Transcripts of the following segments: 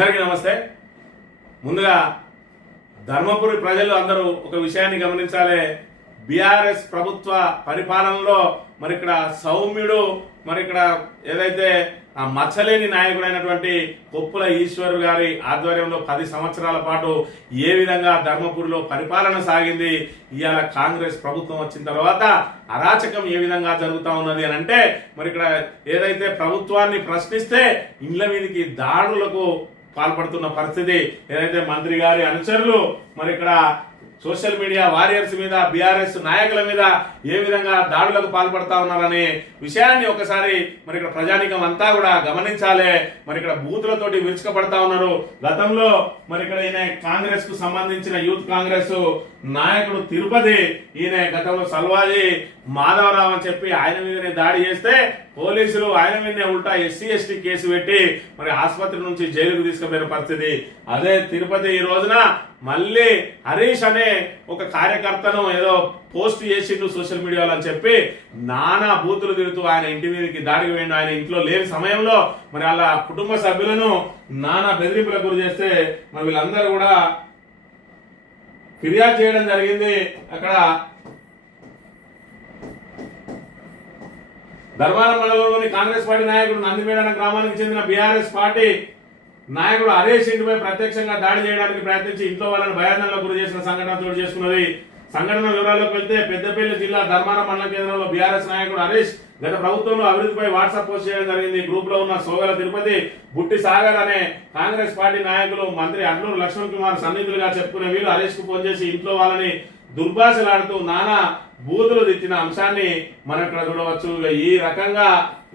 అందరికీ నమస్తే. ముందుగా ధర్మపురి ప్రజలు అందరూ ఒక విషయాన్ని గమనించాలి. బీఆర్ఎస్ ప్రభుత్వ పరిపాలనలో మరి ఇక్కడ సౌమ్యుడు మరి ఇక్కడ ఏదైతే ఆ మచ్చలేని నాయకుడైనటువంటి కొప్పుల ఈశ్వర్ గారి ఆధ్వర్యంలో 10 సంవత్సరాల పాటు ఏ విధంగా ధర్మపురిలో పరిపాలన సాగింది, ఇవాళ కాంగ్రెస్ ప్రభుత్వం వచ్చిన తర్వాత అరాచకం ఏ విధంగా జరుగుతా ఉన్నది అని అంటే మరి ఇక్కడ ఏదైతే ప్రభుత్వాన్ని ప్రశ్నిస్తే ఇండ్ల మీదకి దాడులకు పాల్పడుతున్న పరిస్థితి, ఏదైతే మంత్రి గారి అనుచరులు మరి ఇక్కడ సోషల్ మీడియా వారియర్స్ మీద బీఆర్ఎస్ నాయకుల మీద ఏ విధంగా దాడులకు పాల్పడతా ఉన్నారనే విషయాన్ని ఒకసారి మరి ఇక్కడ ప్రజానికం అంతా కూడా గమనించాలి. మరి ఇక్కడ బూతులతోటి విరుచుకపడతా ఉన్నారు. గతంలో మరి ఇక్కడ ఈయన కాంగ్రెస్ కు సంబంధించిన యూత్ కాంగ్రెస్ నాయకుడు తిరుపతి, ఈయన గతంలో సల్వాజీ మాధవరావు అని చెప్పి ఆయన మీదనే దాడి చేస్తే పోలీసులు ఆయన మీదనే ఉల్టా ఎస్సీ ఎస్టీ కేసు పెట్టి మరి ఆసుపత్రి నుంచి జైలుకు తీసుకుపోయిన పరిస్థితి. అదే తిరుపతి ఈ రోజున మళ్ళీ హరీష్ అనే ఒక కార్యకర్తను ఏదో పోస్ట్ చేసిండు సోషల్ మీడియాలో అని చెప్పి నానా బూతులు తిరుగుతూ ఆయన ఇంటి మీదకి దాడికి వేయండి. ఆయన ఇంట్లో లేని సమయంలో మరి వాళ్ళ కుటుంబ సభ్యులను నానా బెదిరింపులకు గురి చేస్తే మరి వీళ్ళందరూ కూడా ఫిర్యాదు చేయడం జరిగింది. అక్కడ ధర్మారం మండలంలోని కాంగ్రెస్ పార్టీ నాయకుడు నందిమేడ గ్రామానికి చెందిన బీఆర్ఎస్ పార్టీ నాయకుడు హరీష్ ఇంటిపై ప్రత్యక్షంగా దాడి చేయడానికి ప్రయత్నించి ఇంట్లో వాళ్ళని భయాందోళనకు గురి చేసిన సంఘటన చోటు చేసుకున్నది. సంఘటన వివరాల్లోకి వెళ్తే పెద్దపల్లి జిల్లా ధర్మారం మండల కేంద్రంలో బీఆర్ఎస్ నాయకుడు హరీష్ గత ప్రభుత్వంలో అభివృద్ధిపై వాట్సాప్ పోస్ట్ చేయడం జరిగింది. గ్రూప్ లో ఉన్న సోగల తిరుపతి, బుట్టి సాగర్ అనే కాంగ్రెస్ పార్టీ నాయకులు మంత్రి అడ్లూరు లక్ష్మణ్ కుమార్ సన్నిధులుగా చెప్పుకునే వీళ్ళు హరీష్ కు ఫోన్ చేసి ఇంట్లో వాళ్ళని దుర్భాషలాడుతూ నానా బూతులు తెచ్చిన అంశాన్ని మనం ఇక్కడ చూడవచ్చు. ఈ రకంగా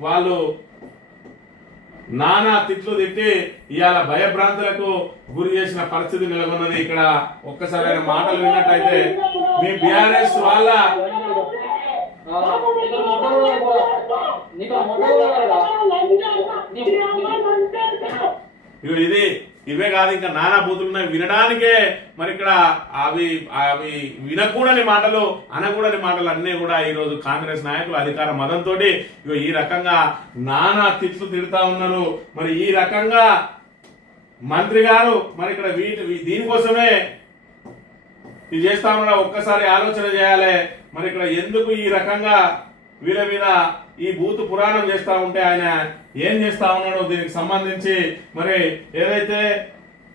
వాళ్ళు నానా తిట్లు తిట్టి ఇవాళ భయభ్రాంతులకు గురి చేసిన పరిస్థితి నెలకొన్నది. ఇక్కడ ఒక్కసారి ఆయన మాటలు విన్నట్టయితే మీ బీఆర్ఎస్ వాళ్ళ ఇవే కాదు, ఇంకా నానా బూతులు ఉన్నాయి వినడానికే. మరి ఇక్కడ అవి అవి వినకూడని మాటలు, అనకూడని మాటలు అన్నీ కూడా ఈ రోజు కాంగ్రెస్ నాయకులు అధికార మదంతో ఈ రకంగా నానా తిట్లు తిడుతా ఉన్నారు. మరి ఈ రకంగా మంత్రి గారు మరి ఇక్కడ దీనికోసమే ఇది చేస్తా ఉన్నా ఒక్కసారి ఆలోచన చేయాలి. మరి ఇక్కడ ఎందుకు ఈ రకంగా వీళ్ళ మీద ఈ బూతు పురాణం చేస్తా ఉంటే ఆయన ఏం చేస్తా ఉన్నాడో దీనికి సంబంధించి మరి ఏదైతే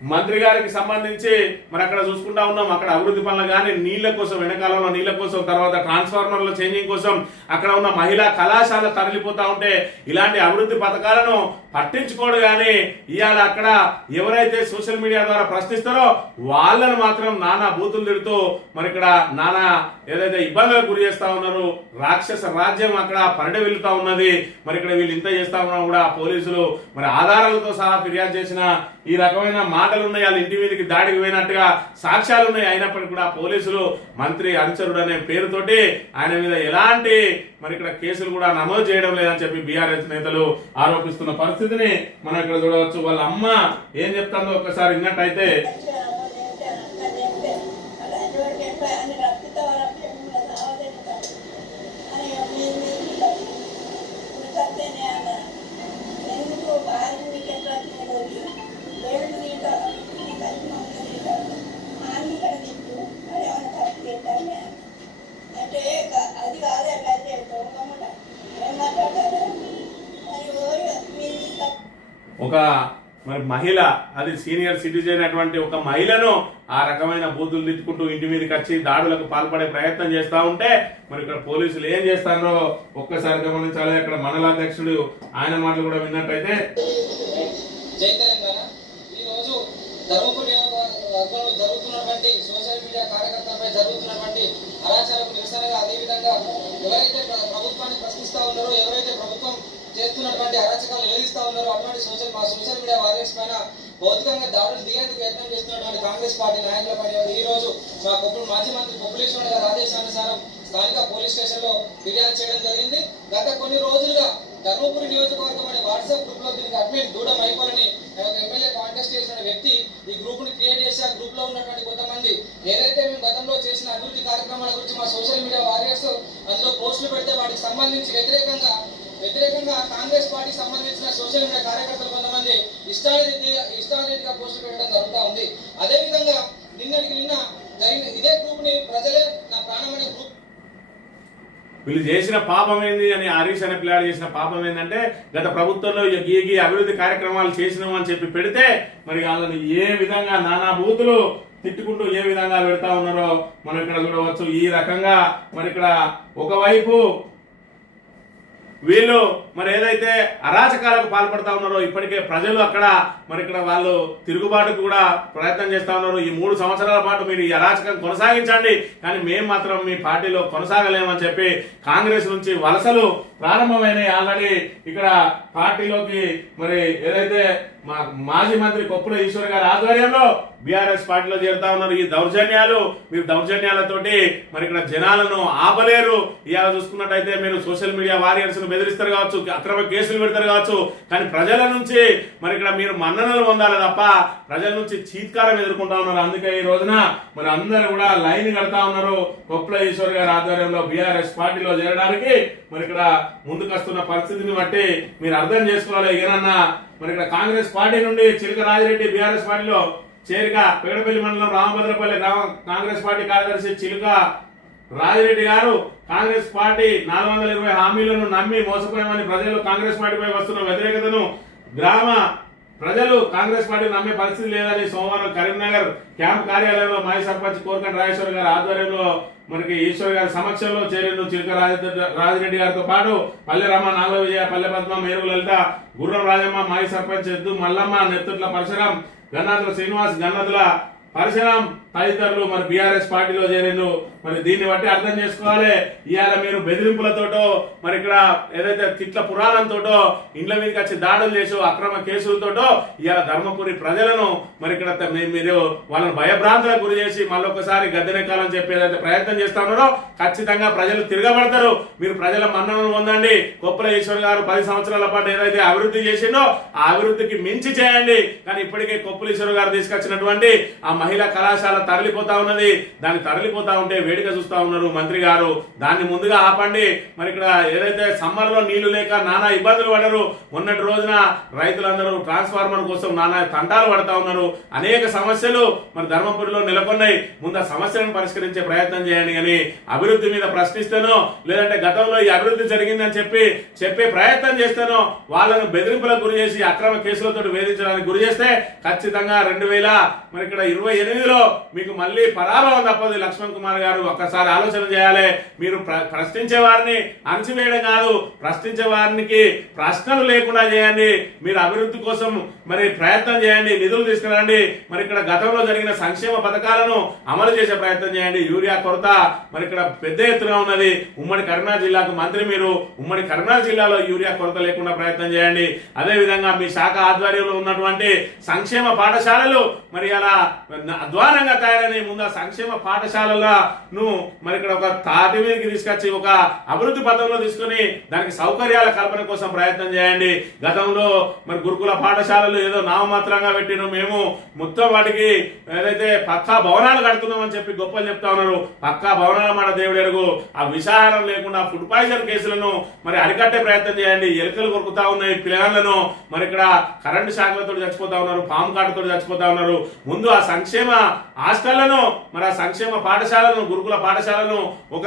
మంత్రి గారికి సంబంధించి మరి అక్కడ చూసుకుంటా ఉన్నాం. అక్కడ అభివృద్ధి పనులు కానీ నీళ్ల కోసం, వెనకాలంలో నీళ్ల కోసం, తర్వాత ట్రాన్స్ఫార్మర్ల చేంజింగ్ కోసం అక్కడ ఉన్న మహిళా కళాశాల తరలిపోతా ఉంటే ఇలాంటి అభివృద్ధి పథకాలను పట్టించుకోడు. కానీ ఇవాళ అక్కడ ఎవరైతే సోషల్ మీడియా ద్వారా ప్రశ్నిస్తారో వాళ్ళను మాత్రం నానా బూతులు తిడుతూ మరి ఇక్కడ నానా ఏదైతే ఇబ్బందులకు గురి చేస్తా ఉన్నారు. రాక్షస రాజ్యం అక్కడ పరిడి వెళ్తా ఉన్నది. మరి ఇక్కడ వీళ్ళు ఇంత చేస్తా ఉన్నా కూడా పోలీసులు మరి ఆధారాలతో సహా ఫిర్యాదు చేసిన ఈ రకమైన మాటలు ఉన్నాయి. వాళ్ళ ఇంటి మీదకి దాడికి పోయినట్టుగా సాక్ష్యాలు ఉన్నాయి. అయినప్పటికీ కూడా పోలీసులు మంత్రి అనుచరుడు అనే పేరుతోటి ఆయన మీద ఎలాంటి మరి ఇక్కడ కేసులు కూడా నమోదు చేయడం లేదని చెప్పి బీఆర్ఎస్ నేతలు ఆరోపిస్తున్న పరిస్థితిని మనం ఇక్కడ చూడవచ్చు. వాళ్ళ అమ్మ ఏం చెప్తాందో ఒకసారి విన్నట్టయితే ఒక మరి మహిళ, అది సీనియర్ సిటిజన్ అటువంటి ఒక మహిళను ఆ రకమైన బూతులు తిట్టుకుంటూ ఇంటి మీదకి వచ్చి దాడులకు పాల్పడే ప్రయత్నం చేస్తా ఉంటే మరి ఇక్కడ పోలీసులు ఏం చేస్తారో ఒక్కసారి గమనించాలి. అక్కడ మండలాధ్యక్షుడు ఆయన మాటలు కూడా విన్నట్టయితే జరుగుతున్నటువంటి సోషల్ మీడియా కార్యకర్తలపై జరుగుతున్నటువంటి అరాచకాలకు నిరసనగా, అదేవిధంగా ఎవరైతే ప్రభుత్వాన్ని ప్రశ్నిస్తా ఉన్నారో, ఎవరైతే ప్రభుత్వం చేస్తున్నటువంటి అరాచకాలు నిలదీస్తా ఉన్నారో అటువంటి సోషల్ మీడియా వారియర్స్ పైన భౌతికంగా దాడులు దిగేందుకు యత్నం చేస్తున్నటువంటి కాంగ్రెస్ పార్టీ నాయకుల పైన ఈ రోజు మా మాజీ మంత్రి కొప్పులేశ్వర్ గారి ఆదేశానుసారం స్థానిక పోలీస్ స్టేషన్ లో ఫిర్యాదు చేయడం జరిగింది. గత కొన్ని రోజులుగా ధర్మపురి నియోజకవర్గం అనే వాట్సాప్ గ్రూప్ లో దీనికి అడ్మిన్ దూడం అయిపోలని ఒక ఎమ్మెల్యే కాంటెస్ట్ చేసిన వ్యక్తి ఈ గ్రూప్ ని క్రియేట్ చేసి ఆ గ్రూప్ లో ఉన్నటువంటి కొంతమంది ఏదైతే మేము గతంలో చేసిన అభివృద్ధి కార్యక్రమాల గురించి మా సోషల్ మీడియా వారియర్స్ అందులో పోస్టులు పెడితే వాటికి సంబంధించి వ్యతిరేకంగా వ్యతిరేకంగా కాంగ్రెస్ పార్టీకి సంబంధించిన సోషల్ మీడియా కార్యకర్తలు కొంతమంది ఇష్టారీతిగా పోస్టులు పెట్టడం జరుగుతూ ఉంది. అదేవిధంగా నిన్న జరిగిన ఇదే గ్రూప్ ని ప్రజలే నా ప్రాణమనే గ్రూప్ వీళ్ళు చేసిన పాపం ఏంది అని హరీష్ అనే పిల్లాడు చేసిన పాపం ఏంటంటే గత ప్రభుత్వంలో ఈ అభివృద్ధి కార్యక్రమాలు చేసినాం అని చెప్పి పెడితే మరి వాళ్ళని ఏ విధంగా నానా బూతులు తిట్టుకుంటూ ఏ విధంగా పెడతా ఉన్నారో మనం ఇక్కడ చూడవచ్చు. ఈ రకంగా మరి ఇక్కడ ఒకవైపు వీళ్ళు మరి ఏదైతే అరాచకాలకు పాల్పడతా ఉన్నారో ఇప్పటికే ప్రజలు అక్కడ మరి ఇక్కడ వాళ్ళు తిరుగుబాటుకు కూడా ప్రయత్నం చేస్తా ఉన్నారు. ఈ 3 సంవత్సరాల పాటు మీరు ఈ అరాచకం కొనసాగించండి, కానీ మేము మాత్రం మీ పార్టీలో కొనసాగలేమని చెప్పి కాంగ్రెస్ నుంచి వలసలు ప్రారంభమైనాయి. ఆల్రెడీ ఇక్కడ పార్టీలోకి మరి ఏదైతే మాజీ మంత్రి కొప్పుల ఈశ్వర్ గారి ఆధ్వర్యంలో బీఆర్ఎస్ పార్టీలో చేరుతా ఉన్నారు. ఈ మీరు దౌర్జన్యాలతోటి మరి ఇక్కడ జనాలను ఆపలేరు. ఇవాళ చూసుకున్నట్టయితే మీరు సోషల్ మీడియా వారియర్స్ ను బెదిరిస్తారు కావచ్చు, అక్రమ కేసులు పెడతారు కావచ్చు, కానీ ప్రజల నుంచి మరి ఇక్కడ మీరు మన్ననలు పొందాలి తప్ప ప్రజల నుంచి చీత్కారం ఎదుర్కొంటా ఉన్నారు. అందుకే ఈ రోజున మరి అందరూ కూడా లైన్ కడతా ఉన్నారు. కొప్పుల ఈశ్వర్ గారి ఆధ్వర్యంలో బీఆర్ఎస్ పార్టీలో చేరడానికి మరి ఇక్కడ ముందుకొస్తున్న పరిస్థితిని బట్టి మీరు అర్థం చేసుకోవాలి. ఏదన్నా మరి ఇక్కడ కాంగ్రెస్ పార్టీ నుండి చిలక రాజిరెడ్డి బీఆర్ఎస్ పార్టీలో చేరిక పేడపల్లి మండలం రామభద్రపల్లి కాంగ్రెస్ పార్టీ కార్యదర్శి చిలుక రాజిరెడ్డి గారు కాంగ్రెస్ పార్టీ 420 హామీలను నమ్మి మోసపోయామని ప్రజలు కాంగ్రెస్ పార్టీపై వస్తున్న వ్యతిరేకతను గ్రామ ప్రజలు కాంగ్రెస్ పార్టీ నమ్మే పరిస్థితి లేదని సోమవారం కరీంనగర్ క్యాంప్ కార్యాలయంలో మాజీ సర్పంచ్ కోరకంటి రాజేశ్వర్ గారి ఆధ్వర్యంలో మనకి ఈశ్వర్ గారి సమక్షంలో చేరిన చిలుక రాజిరెడ్డి గారితో పాటు పల్లెరామ, నాగ విజయ, పల్లె పద్మ, మేరు లలిత, గుర్రం రాజమ్మ, మాజీ సర్పంచ్ ఎద్దు మల్లమ్మ, నెత్తుట్ల పరశురాం, గన్నాదుల శ్రీనివాస్, గన్నదుల పరశురాం తదితరులు మరి బీఆర్ఎస్ పార్టీలో చేరిండు. మరి దీన్ని బట్టి అర్థం చేసుకోవాలి. ఇవాళ మీరు బెదిరింపులతోటో మరి ఇక్కడ ఏదైతే తిట్ల పురాణంతోటో ఇండ్ల మీదకి వచ్చి దాడులు చేసో అక్రమ కేసులతోటో ఇవాళ ధర్మపురి ప్రజలను మరి ఇక్కడ మీరు వాళ్ళని భయభ్రాంతులకు గురి చేసి మళ్ళొకసారి గద్దెనెక్కాలని చెప్పి ఏదైతే ప్రయత్నం చేస్తా ఉన్నారో ఖచ్చితంగా ప్రజలు తిరగబడతారు. మీరు ప్రజల మన్ననను పొందండి. కొప్పుల ఈశ్వర్ గారు 10 సంవత్సరాల పాటు ఏదైతే అభివృద్ధి చేసిండో ఆ అభివృద్ధికి మించి చేయండి. కానీ ఇప్పటికే కొప్పుల ఈశ్వర్ గారు తీసుకొచ్చినటువంటి ఆ మహిళా కళాశాల తరలిపోతా ఉన్నది. దాన్ని తరలిపోతా ఉంటే వేడిక చూస్తా ఉన్నారు మంత్రి గారు. దాన్ని ముందుగా ఆపండి. మరి ఇక్కడ ఏదైతే సమ్మర్ లో నీళ్లు లేక నానా ఇబ్బందులు పడరు. మొన్నటి రోజున రైతులందరూ ట్రాన్స్ఫార్మర్ కోసం నానా తంటాలు పడతా ఉన్నారు. అనేక సమస్యలు మరి ధర్మపురిలో నెలకొన్నాయి. ముందు ఆ సమస్యలను పరిష్కరించే ప్రయత్నం చేయండి. కానీ అభివృద్ధి మీద ప్రశ్నిస్తేనో లేదంటే గతంలో ఈ అభివృద్ధి జరిగిందని చెప్పే ప్రయత్నం చేస్తేనో వాళ్ళను బెదిరింపులకు గురి చేసి అక్రమ కేసులతో వేధించడానికి గురి చేస్తే ఖచ్చితంగా 2028లో మీకు మళ్ళీ పరాభవం తప్పదు. లక్ష్మణ్ కుమార్ గారు ఒక్కసారి ఆలోచన చేయాలి. మీరు ప్రశ్నించే వారిని అణచివేయడం కాదు, ప్రశ్నించే వారికి ప్రశ్నలు లేకుండా చేయండి. మీరు అభివృద్ధి కోసం మరి ప్రయత్నం చేయండి, నిధులు తీసుకురండి. మరి ఇక్కడ గతంలో జరిగిన సంక్షేమ పథకాలను అమలు చేసే ప్రయత్నం చేయండి. యూరియా కొరత మరి ఇక్కడ పెద్ద ఎత్తున ఉన్నది. ఉమ్మడి కరీంనగర్ జిల్లాకు మంత్రి మీరు. ఉమ్మడి కరీంనగర్ జిల్లాలో యూరియా కొరత లేకుండా ప్రయత్నం చేయండి. అదే విధంగా మీ శాఖ ఆధ్వర్యంలో ఉన్నటువంటి సంక్షేమ పాఠశాలలు మరి అలా అధ్వానంగా తయారైన ముందు సంక్షేమ పాఠశాలలను మరి ఇక్కడ ఒక తాటి మీదకి తీసుకొచ్చి ఒక అభివృద్ధి పథంలో తీసుకుని దానికి సౌకర్యాల కల్పన కోసం ప్రయత్నం చేయండి. గతంలో మరి గురుకుల పాఠశాలలు ఏదో నామమాత్రంగా పెట్టిన మేము మొత్తం వాటికి ఏదైతే పక్కా భవనాలు కడుతున్నామని చెప్పి గొప్పలు చెప్తా ఉన్నారు. పక్కా భవనాల మాట దేవుడు ఎరుగు. ఆ విషాహారం లేకుండా ఫుడ్ పాయిజన్ కేసులను మరి అరికట్టే ప్రయత్నం చేయండి. ఎలుకలు కొరుకుతా ఉన్నాయి పిల్లలను. మరి ఇక్కడ కరెంటు శాఖలతో చచ్చిపోతా ఉన్నారు, పాము కాటుతో చచ్చిపోతా ఉన్నారు. ముందు ఆ సంక్షేమ హాస్టళ్లను మరి ఆ సంక్షేమ పాఠశాలను గురుకుల పాఠశాలను ఒక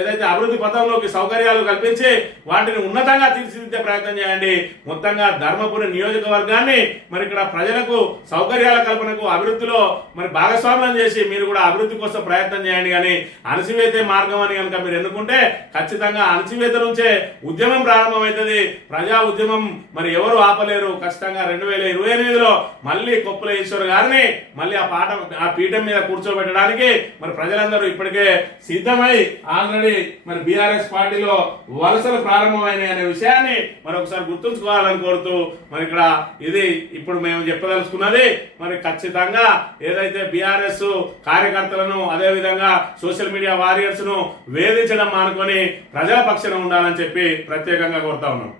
ఏదైతే అభివృద్ధి పథంలోకి సౌకర్యాలు కల్పించి వాటిని ఉన్నతంగా తీర్చిదిద్దే ప్రయత్నం చేయండి. మొత్తంగా ధర్మపురి నియోజకవర్గాన్ని మరి ఇక్కడ ప్రజలకు సౌకర్యాల కల్పనకు అభివృద్ధిలో మరి భాగస్వామ్యం చేసి మీరు కూడా అభివృద్ధి కోసం ప్రయత్నం చేయండి. కానీ అణచివేతే మార్గం అని కనుక మీరు ఎన్నుకుంటే ఖచ్చితంగా అణచివేత నుంచే ఉద్యమం ప్రారంభమవుతుంది. ప్రజా ఉద్యమం మరి ఎవరు ఆపలేరు. ఖచ్చితంగా 2028లో మళ్ళీ కొప్పుల ఈశ్వర్ గారిని మళ్ళీ ఆ పీఠం మీద కూర్చోబెట్టడానికి మరి ప్రజలందరూ ఇప్పటికే సిద్ధమై ఆల్రెడీ మరి బీఆర్ఎస్ పార్టీలో వలసలు ప్రారంభమైనాయి అనే విషయాన్ని మరి ఒకసారి గుర్తుంచుకోవాలని కోరుతూ మరి ఇక్కడ ఇది ఇప్పుడు మేము చెప్పదలుచుకున్నది మరి ఖచ్చితంగా ఏదైతే బీఆర్ఎస్ కార్యకర్తలను అదే విధంగా సోషల్ మీడియా వారియర్స్ ను వేధించడం మానుకొని ప్రజల పక్షాన ఉండాలని చెప్పి ప్రత్యేకంగా కోరుతా ఉన్నాం.